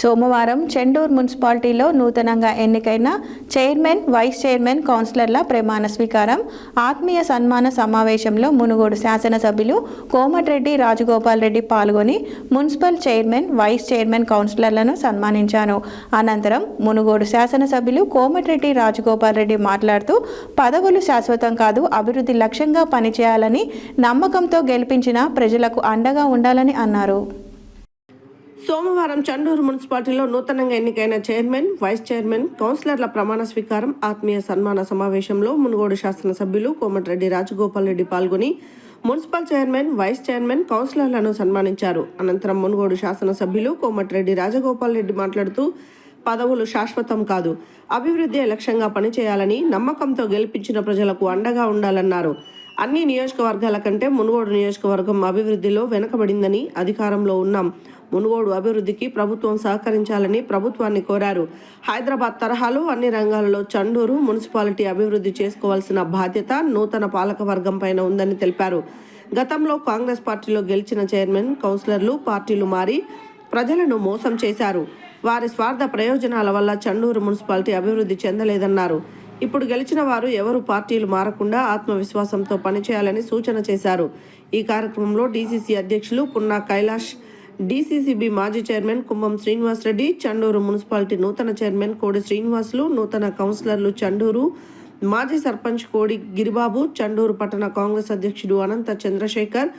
సోమవారం చెండూరు మున్సిపాలిటీలో నూతనంగా ఎన్నికైన చైర్మన్, వైస్ చైర్మన్, కౌన్సిలర్ల ప్రమాణ స్వీకారం, ఆత్మీయ సన్మాన సమావేశంలో మునుగోడు శాసనసభ్యులు కోమటిరెడ్డి రాజగోపాల్ రెడ్డి పాల్గొని మున్సిపల్ చైర్మన్, వైస్ చైర్మన్, కౌన్సిలర్లను సన్మానించారు. అనంతరం మునుగోడు శాసనసభ్యులు కోమటిరెడ్డి రాజగోపాల్ రెడ్డి మాట్లాడుతూ పదవులు శాశ్వతం కాదు, అభివృద్ధి లక్ష్యంగా పనిచేయాలని, నమ్మకంతో గెలిపించిన ప్రజలకు అండగా ఉండాలని అన్నారు. సోమవారం చెండూరు మున్సిపాలిటీలో నూతనంగా ఎన్నికైన చైర్మన్, వైస్ చైర్మన్, కౌన్సిలర్ల ప్రమాణ స్వీకారం, ఆత్మీయ సన్మాన సమావేశంలో మునుగోడు శాసనసభ్యులు కోమటిరెడ్డి రాజగోపాల్ రెడ్డి పాల్గొని మున్సిపల్ చైర్మన్, వైస్ చైర్మన్, కౌన్సిలర్లను సన్మానించారు. అనంతరం మునుగోడు శాసనసభ్యులు కోమటిరెడ్డి రాజగోపాల్ రెడ్డి మాట్లాడుతూ పదవులు శాశ్వతం కాదు, అభివృద్ధి లక్ష్యంగా పనిచేయాలని, నమ్మకంతో గెలిపించిన ప్రజలకు అండగా ఉండాలన్నారు. అన్ని నియోజకవర్గాల కంటే మునుగోడు నియోజకవర్గం అభివృద్ధిలో వెనుకబడిందని, అధికారంలో ఉన్నాం, మునుగోడు అభివృద్ధికి ప్రభుత్వం సహకరించాలని ప్రభుత్వాన్ని కోరారు. హైదరాబాద్ తరహాలో అన్ని రంగాలలో చెండూరు మున్సిపాలిటీ అభివృద్ధి చేసుకోవాల్సిన బాధ్యత నూతన పాలకవర్గం పైన ఉందని తెలిపారు. గతంలో కాంగ్రెస్ పార్టీలో గెలిచిన చైర్మన్, కౌన్సిలర్లు పార్టీలు మారి ప్రజలను మోసం చేశారు. వారి స్వార్థ ప్రయోజనాల వల్ల చెండూరు మున్సిపాలిటీ అభివృద్ధి చెందలేదన్నారు. ఇప్పుడు గెలిచిన వారు ఎవరు పార్టీలు మారకుండా ఆత్మవిశ్వాసంతో పనిచేయాలని సూచన చేశారు. ఈ కార్యక్రమంలో డీసీసీ అధ్యక్షులు పున్నా కైలాష్, డీసీసీబీ మాజీ చైర్మన్ కుంభం శ్రీనివాస్ రెడ్డి, చెండూరు మున్సిపాలిటీ నూతన చైర్మన్ కోడి శ్రీనివాసులు, నూతన కౌన్సిలర్లు చెండూరు మాజీ సర్పంచ్ కోడి గిరిబాబు, చెండూరు పట్టణ కాంగ్రెస్ అధ్యక్షుడు అనంత చంద్రశేఖర్,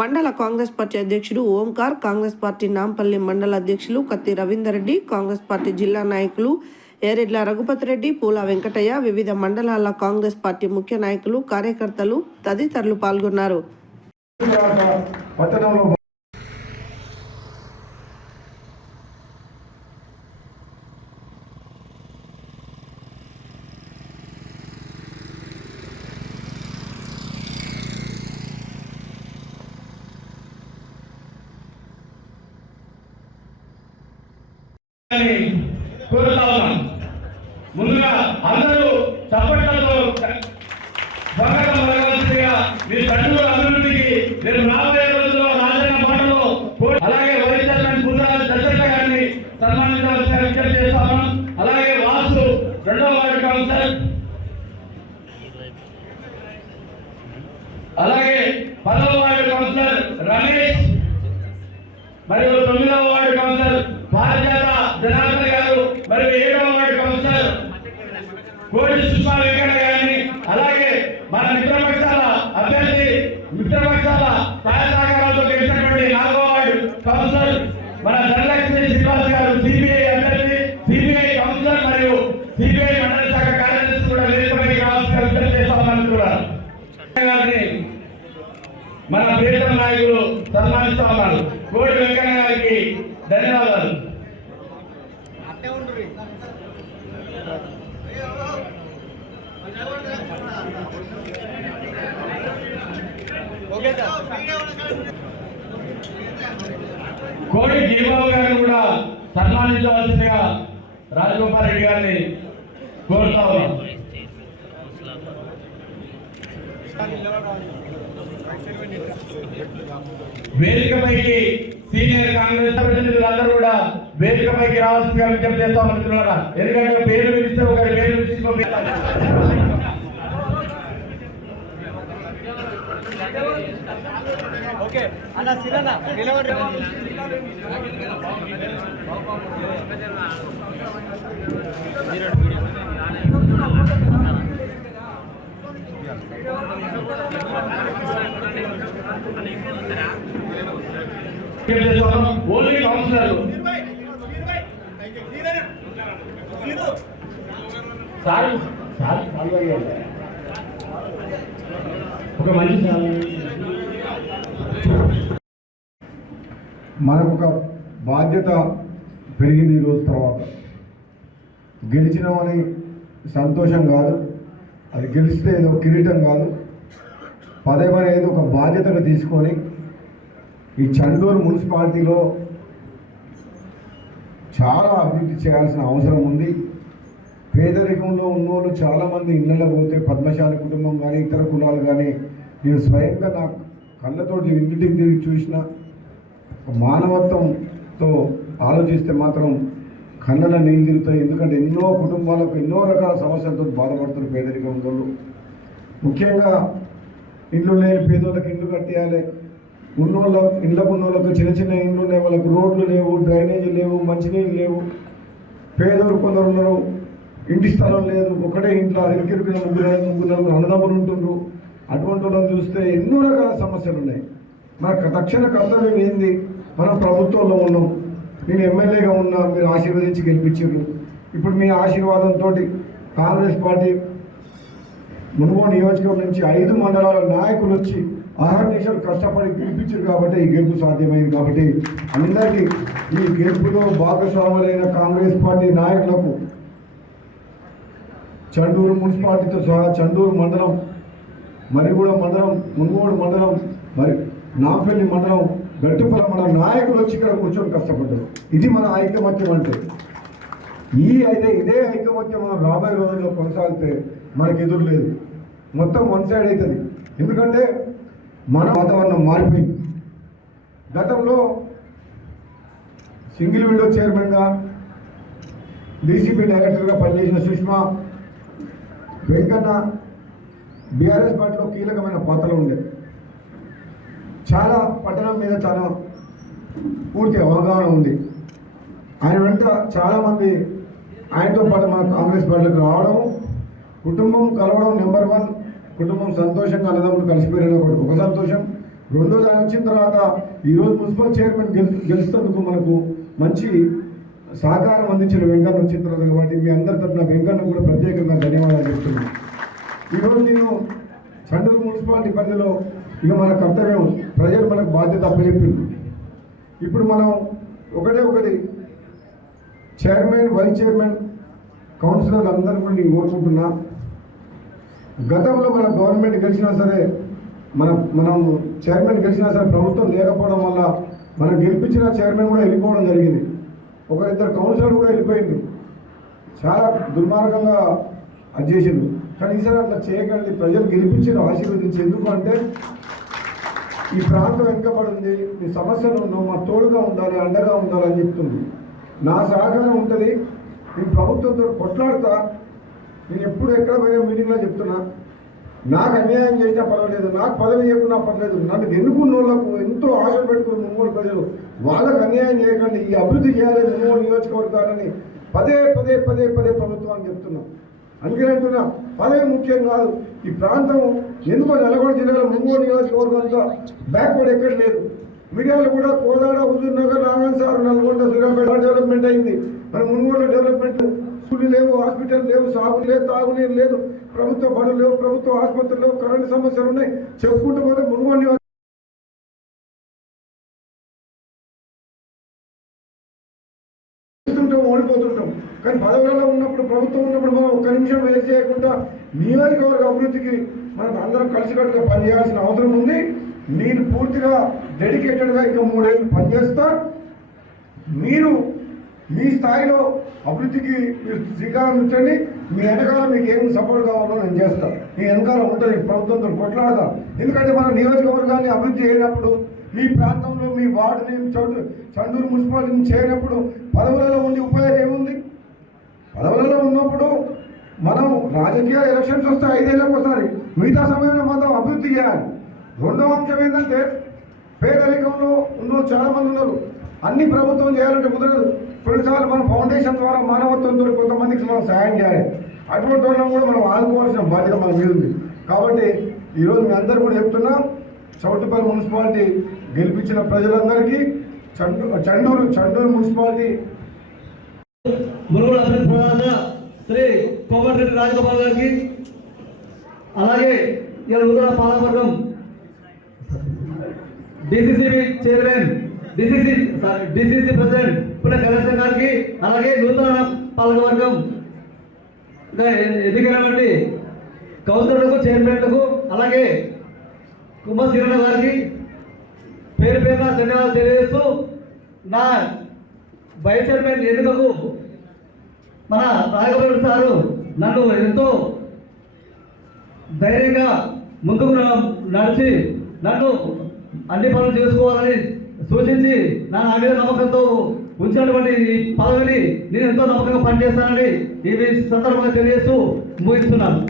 మండల కాంగ్రెస్ పార్టీ అధ్యక్షుడు ఓంకార్, కాంగ్రెస్ పార్టీ నాంపల్లి మండల అధ్యక్షులు కత్తి రవీందర్ రెడ్డి, కాంగ్రెస్ పార్టీ జిల్లా నాయకులు ఏరెడ్ల రఘుపతి రెడ్డి, పూల వెంకటయ్య, వివిధ మండలాల కాంగ్రెస్ పార్టీ ముఖ్య నాయకులు, కార్యకర్తలు తదితరులు పాల్గొన్నారు. కోరుతా ఉన్నాం. ముందుగా అందరూ చప్పట్లతో స్వాగతం పలకాల్సిందిగా మీ చెండూరు అభివృద్ధికి నేను రాబోయే రోజుల్లో రాజన్న పాటలో అలాగే వైస్ చైర్మన్ పుంజాల దశరథ గారిని సన్మానించాల్సిన విజ్ఞప్తి చేస్తాము. అలాగే వాసు 2వ వార్డు కౌన్సిలర్, అలాగే 10వ వార్డు కౌన్సిలర్ రమేష్ మరియు 9వ వార్డు కౌన్సిలర్ పారిజాత జనార్దన్ గారు మరియు 7వ వార్డు కౌన్సిలర్ కోడి సుష్మా వెంకట గారిని, అలాగే మన మిత్రపక్షాల అభ్యర్థి, మిత్రపక్షాల సహాయ సహకారాలతో గెలిచినటువంటి 4వ వార్డు కౌన్సిలర్ మన ధనలక్ష్మి శ్రీనివాస్ గారు, సిబిఐ అభ్యర్థి, సిబిఐ కౌన్సిలర్ మరియు సిబిఐ మండల శాఖ కార్యదర్శి కూడా వేదికపైకి రావాల్సిన విజ్ఞప్తి చేస్తామని కూడా మన ప్రియతమ నాయకులు సన్మానిస్తా ఉన్నారు. కోడి వెంకన్న గారికి ధన్యవాదాలు. కోడి గిరిబాబు గారిని కూడా సన్మానించవలసిందిగా రాజగోపాల్ రెడ్డి గారిని కోరుతా ఉన్నాం. వేదికపైకి సీనియర్ కాంగ్రెస్ ప్రతినిధులందరూ కూడా వేదికపైకి రావాల్సిందిగా విజ్ఞప్తి చేస్తామనుకుంటున్నారా? ఎందుకంటే పేరు పిలిస్తే ఒకరి పేరు ఓన్లీ కౌన్సిలర్లు ఒక మంచి మనకు ఒక బాధ్యత పెరిగింది. ఈరోజు తర్వాత గెలిచినామని సంతోషం కాదు, అది గెలిస్తే ఏదో కిరీటం కాదు, పదవి అనేది ఒక బాధ్యతగా తీసుకొని ఈ చెండూరు మున్సిపాలిటీలో చాలా అభివృద్ధి చేయాల్సిన అవసరం ఉంది. పేదరికంలో ఉన్నోళ్ళు చాలామంది ఇళ్ళలో పోతే పద్మశాలి కుటుంబం కానీ ఇతర కులాలు కానీ నేను స్వయంగా నా కళ్ళతోటి ఇంటికి తిరిగి చూసిన మానవత్వం తో ఆలోచిస్తే మాత్రం కళ్ళలో నీళ్ళు తిరుగుతాయి. ఎందుకంటే ఎన్నో కుటుంబాలకు ఎన్నో రకాల సమస్యలతో బాధపడుతున్న పేదరికం వాళ్ళు. ముఖ్యంగా ఇల్లు లేని పేదోళ్ళకి ఇల్లు కట్టేయాలి. ఇళ్ళకు ఉన్నోళ్ళకు చిన్న చిన్న ఇండ్లు ఉన్నాయి, వాళ్ళకు రోడ్లు లేవు, డ్రైనేజీ లేవు, మంచినీళ్ళు లేవు. పేదోళ్ళు కొందరు ఉన్నారు, ఇంటి స్థలం లేదు, ఒకటే ఇంట్లో ఇరుకిరుకిన ముగ్గురు అన్నదమ్ములు ఉంటుండ్రు. అటువంటి వాళ్ళని చూస్తే ఎన్నో రకాల సమస్యలు ఉన్నాయి. మన తక్షణ కర్తవ్యం ఏంది? మనం ప్రభుత్వంలో ఉన్నాం, నేను ఎమ్మెల్యేగా ఉన్నా, మీరు ఆశీర్వదించి గెలిపించారు. ఇప్పుడు మీ ఆశీర్వాదంతో కాంగ్రెస్ పార్టీ మునుగోడు నియోజకవర్గం నుంచి 5 మండలాల నాయకులు వచ్చి అహర్నిశలు కష్టపడి గెలిపించారు కాబట్టి ఈ గెలుపు సాధ్యమైంది. కాబట్టి అందరికీ ఈ గెలుపులో భాగస్వాములైన కాంగ్రెస్ పార్టీ నాయకులకు, చండూరు మున్సిపాలిటీతో సహా చండూరు మండలం, మరిగూడ మండలం, మునుగోడు మండలం, మరి నాంపల్లి మండలం, గట్టుపల మండలం నాయకులు వచ్చి ఇక్కడ కూర్చొని కష్టపడ్డారు. ఇది మన ఐకమత్యం అంటే. ఇదే ఐకమత్యం మనం రాబోయే రోజుల్లో కొనసాగితే మనకు ఎదురు లేదు, మొత్తం వన్ సైడ్ అవుతుంది. ఎందుకంటే మన వాతావరణం మారిపోయింది. గతంలో సింగిల్ విండో చైర్మన్గా, డీసీపీ డైరెక్టర్గా పనిచేసిన సుష్మా వెంకన్న బీఆర్ఎస్ పార్టీలో కీలకమైన పాత్రలు ఉండే. చాలా పట్టణం మీద చాలా పూర్తి అవగాహన ఉంది. ఆయన వెంట చాలామంది ఆయనతో పాటు మన కాంగ్రెస్ పార్టీలకు రావడం, కుటుంబం కలవడం నెంబర్ 1. కుటుంబం సంతోషంగా అన్నదమ్ములు కలిసిపోయిన ఒక సంతోషం. రెండో దాని వచ్చిన తర్వాత ఈరోజు మున్సిపల్ చైర్మన్ గెలుస్తున్నందుకు మనకు మంచి సహకారం అందించిన వెంకన్న వచ్చిన తర్వాత. కాబట్టి మీ అందరి తరఫున వెంకన్న కూడా ప్రత్యేకంగా ధన్యవాదాలు చెప్తున్నాను. ఈరోజు నేను చండూరు మున్సిపాలిటీ పరిధిలో ఇక మన కర్తవ్యం, ప్రజలు మనకు బాధ్యత అప్పచెప్పింది. ఇప్పుడు మనం ఒకటి చైర్మన్, వైస్ చైర్మన్, కౌన్సిలర్లు అందరూ కూడా నేను కోరుకుంటున్నా. గతంలో మన గవర్నమెంట్ గెలిచినా సరే, మనం చైర్మన్ గెలిచినా సరే ప్రభుత్వం లేకపోవడం వల్ల మనం గెలిపించిన చైర్మన్ కూడా వెళ్ళిపోవడం జరిగింది. 1-2 కౌన్సిలర్లు కూడా వెళ్ళిపోయిండ్రు. చాలా దుర్మార్గంగా అది చేసిండ్రు. కానీ ఈసారి అట్లా చేయకండి, ప్రజలు గెలిపించారు, ఆశీర్వదించి. ఎందుకు అంటే ఈ ప్రాంతం వెనుకబడింది, మీ సమస్యలు ఉన్నావు, మా తోడుగా ఉండాలి, అండగా ఉండాలి అని చెప్తుంది. నా సహకారం ఉంటుంది. నేను ప్రభుత్వంతో కొట్లాడుతా. నేను ఎప్పుడు ఎక్కడ పోయినా మీటింగ్లో చెప్తున్నా, నాకు అన్యాయం చేసినా పర్వాలేదు, నాకు పదవి ఇవ్వకున్నా పర్లేదు, నన్ను ఎన్నుకున్న వాళ్ళకు ఎంతో ఆశలు పెట్టుకున్న మునుగోడు ప్రజలు, వాళ్ళకు అన్యాయం చేయకండి, ఈ అభివృద్ధి చేయాలి మునుగోడు నియోజకవర్గాలని పదే ప్రభుత్వాన్ని చెప్తున్నాం. అందుకని అంటున్నా, పదవి ముఖ్యం కాదు. ఈ ప్రాంతం ఎందుకో నల్గొండ జిల్లాలో మునుగోడు నియోజకవర్గంతో బ్యాక్వర్డ్ ఎక్కడ లేదు. మిర్యాలు కూడా కోదాడ, హుజూర్ నగర్, నారాయణసాగర్, నల్గొండ, సూర్యాపేట డెవలప్మెంట్ అయింది. మన మునుగోడు డెవలప్మెంట్, స్కూళ్ళు లేవు, హాస్పిటల్ లేవు, సాగు లేదు, తాగునీరు లేదు, ప్రభుత్వ బడులు లేవు, ప్రభుత్వ ఆసుపత్రులు లేవు, కరెంటు సమస్యలు ఉన్నాయి. చెప్పుకుంటూ పోతే మునుగోడు ఓడిపోతుంటాం. కానీ పదవులలో ఉన్నప్పుడు, ప్రభుత్వం ఉన్నప్పుడు మనం 1 నిమిషం వేస్ట్ చేయకుండా నియోజకవర్గ అభివృద్ధికి మనం అందరం కలిసికట్టుగా పనిచేయాల్సిన అవసరం ఉంది. నేను పూర్తిగా డెడికేటెడ్గా ఇంకా 3 ఏళ్ళు పనిచేస్తా. మీరు మీ స్థాయిలో అభివృద్ధికి మీరు శ్రీకారం చుట్టండి. మీ వెనకాల మీకు ఏం సపోర్ట్ కావాలో నేను చేస్తాను. మీ వెనకాల ఉంటుంది, ప్రభుత్వంతో కొట్లాడదాం. ఎందుకంటే మన నియోజకవర్గాన్ని అభివృద్ధి చేయనప్పుడు, మీ ప్రాంతంలో మీ వార్డుని చండూరు మున్సిపాలిటీని చేయనప్పుడు పదవులలో ఉండి ఉపయోగం ఏముంది? పదవులలో ఉన్నప్పుడు మనం రాజకీయ ఎలక్షన్స్ వస్తే 5 ఏళ్ళకి ఒకసారి, మిగతా సమయంలో మనం అభివృద్ధి చేయాలి. రెండవ అంశం ఏంటంటే, పేదరికంలో ఉన్న చాలామంది ఉన్నారు. అన్ని ప్రభుత్వం చేయాలంటే కుదరదు. కొన్నిసార్లు మన ఫౌండేషన్ ద్వారా మానవత్వంతో కొంతమందికి మనం సహాయం చేయాలి. అటువంటి వాళ్ళని కూడా మనం ఆదుకోవాల్సిన బాధ్యత మన మీద ఉంది. కాబట్టి ఈరోజు మీ అందరూ కూడా చెప్తున్నాం, చౌటుపల్లి మున్సిపాలిటీ గెలిపించిన ప్రజలందరికీ, చండూరు మున్సిపాలిటీ మునుగోడు అభివృద్ధి ప్రధాన శ్రీ కోమటిరెడ్డి రాజగోపాల్ గారికి, అలాగే ఇలా నూతన పాలకవర్గం డిసిసి చైర్మన్, డిసిసి ప్రెసిడెంట్ పునః కలెక్టర్ గారికి, అలాగే నూతన పాలకవర్గం ఎన్నికైనటువంటి కౌన్సిలర్లకు, చైర్మన్లకు, అలాగే కుమార్ కిరణ్ గారికి పేరు పేరున ధన్యవాదాలు తెలియజేస్తూ, నా వైస్ చైర్మన్ ఎన్నికకు మన రాఘవేంద్ర సారు నన్ను ఎంతో ధైర్యంగా ముందుకు నడిచి నన్ను అన్ని పనులు చేసుకోవాలని సూచించి నా మీద నమ్మకంతో ఉంచినటువంటి ఈ పదవిని నేను ఎంతో నమ్మకంగా పనిచేస్తానని ఈ సందర్భంగా తెలియజేస్తూ ముగిస్తున్నాను.